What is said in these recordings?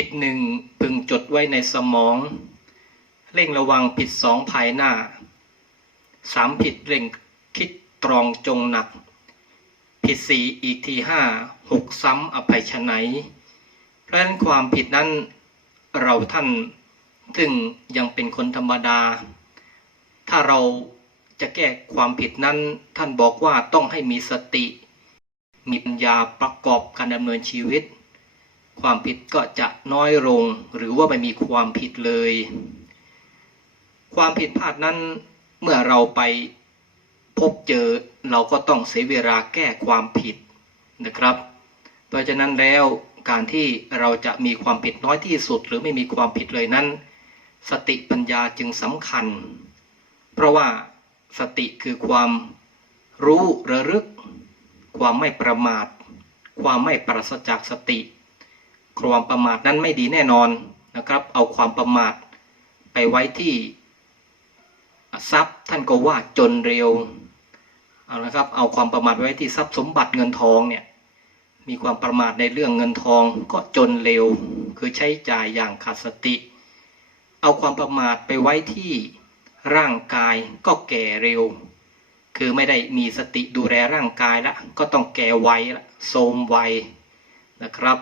ผิดหนึ่งพึงจดไว้ในสมอง เร่งระวังผิดสองภายหน้าสามผิดเร่งคิดตรองจงหนัก ผิดสี่อีกทีห้าหกซ้ำอภัยชไหนเพราะฉะนั้นความผิดนั้นเราท่านซึ่งยังเป็นคนธรรมดา ถ้าเราจะแก้ความผิดนั้นท่านบอกว่าต้องให้มีสติ มีปัญญาประกอบการดำเนินชีวิต ความผิดก็จะน้อยลง หรือว่าไม่มีความผิดเลย ความผิดพลาดนั้นเมื่อเราไปพบเจอเราก็ต้องเสียเวลาแก้ความผิดนะครับ เพราะฉะนั้นแล้วการที่เราจะมีความผิดน้อยที่สุด หรือไม่มีความผิดเลยนั้น สติปัญญาจึงสำคัญ เพราะว่าสติคือความรู้ระลึก ความไม่ประมาท ความไม่ปราศจากสติ ความประมาทนั้นไม่ดีแน่นอนนะครับ เอาความประมาทไปไว้ที่ทรัพย์ท่านก็ว่าจนเร็วเอาละครับเอาความประมาทไว้ที่ทรัพย์สมบัติเงินทองเนี่ยมีความประมาทในเรื่องเงินทองก็จนเร็ว คือใช้จ่ายอย่างขาดสติ เอาความประมาทไปไว้ที่ร่างกายก็แก่เร็ว คือไม่ได้มีสติดูแลร่างกายละก็ต้องแก่ไวละโทรมไวนะครับ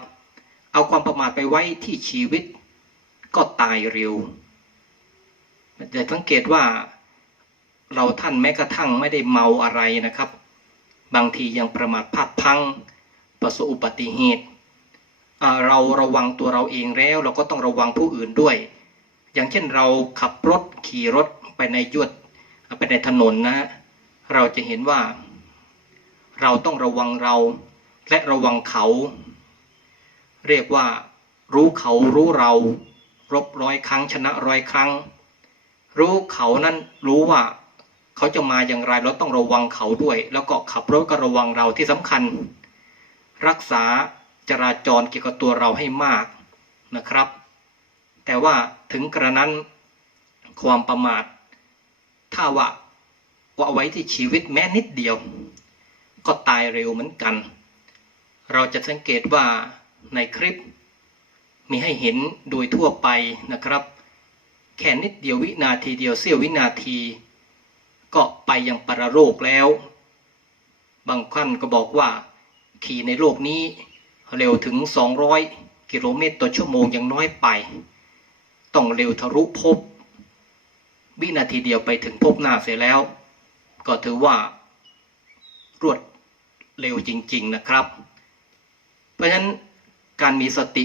เอาความประมาทไปไว้ที่ชีวิต ก็ตายเร็วจะสังเกตว่าเราท่านแม้กระทั่งไม่ได้เมาอะไรนะครับ บางทียังประมาทพลาดพลังประสบอุบัติเหตุเราระวังตัวเราเองแล้วเราก็ต้องระวังผู้อื่นด้วย อย่างเช่นเราขับรถขี่รถไปในยวดไปในถนนนะ เราจะเห็นว่า เราต้องระวังเราและระวังเขา เรียกว่า รู้เขารู้เรา รบร้อยครั้งชนะร้อยครั้ง รู้เขานั้นรู้ว่า เขาจะมาอย่างไรเราต้องระวังเขาด้วย แล้วก็ขับรถก็ระวังเราที่สำคัญ รักษาจราจรเกี่ยวกับตัวเราให้มากนะครับ แต่ว่าถึงกระนั้นความประมาท ถ้าว่าว่าไว้ที่ชีวิตแม้นิดเดียว ก็ตายเร็วเหมือนกัน เราจะสังเกตว่า ในคลิป มีให้เห็นโดยทั่วไปนะครับ แค่นิดเดียววินาทีเดียวเสี้ยววินาที ก็ไปยังปรโลกแล้ว บางท่านก็บอกว่า ขี่ในโลกนี้เร็วถึง 200 กิโลเมตรต่อชั่วโมงยังน้อยไป ต้องเร็วทะลุภพวินาทีเดียวไปถึงภพหน้าเสียแล้ว ก็ถือว่ารวดเร็วจริง ๆนะครับ เพราะฉะนั้น การมีสติ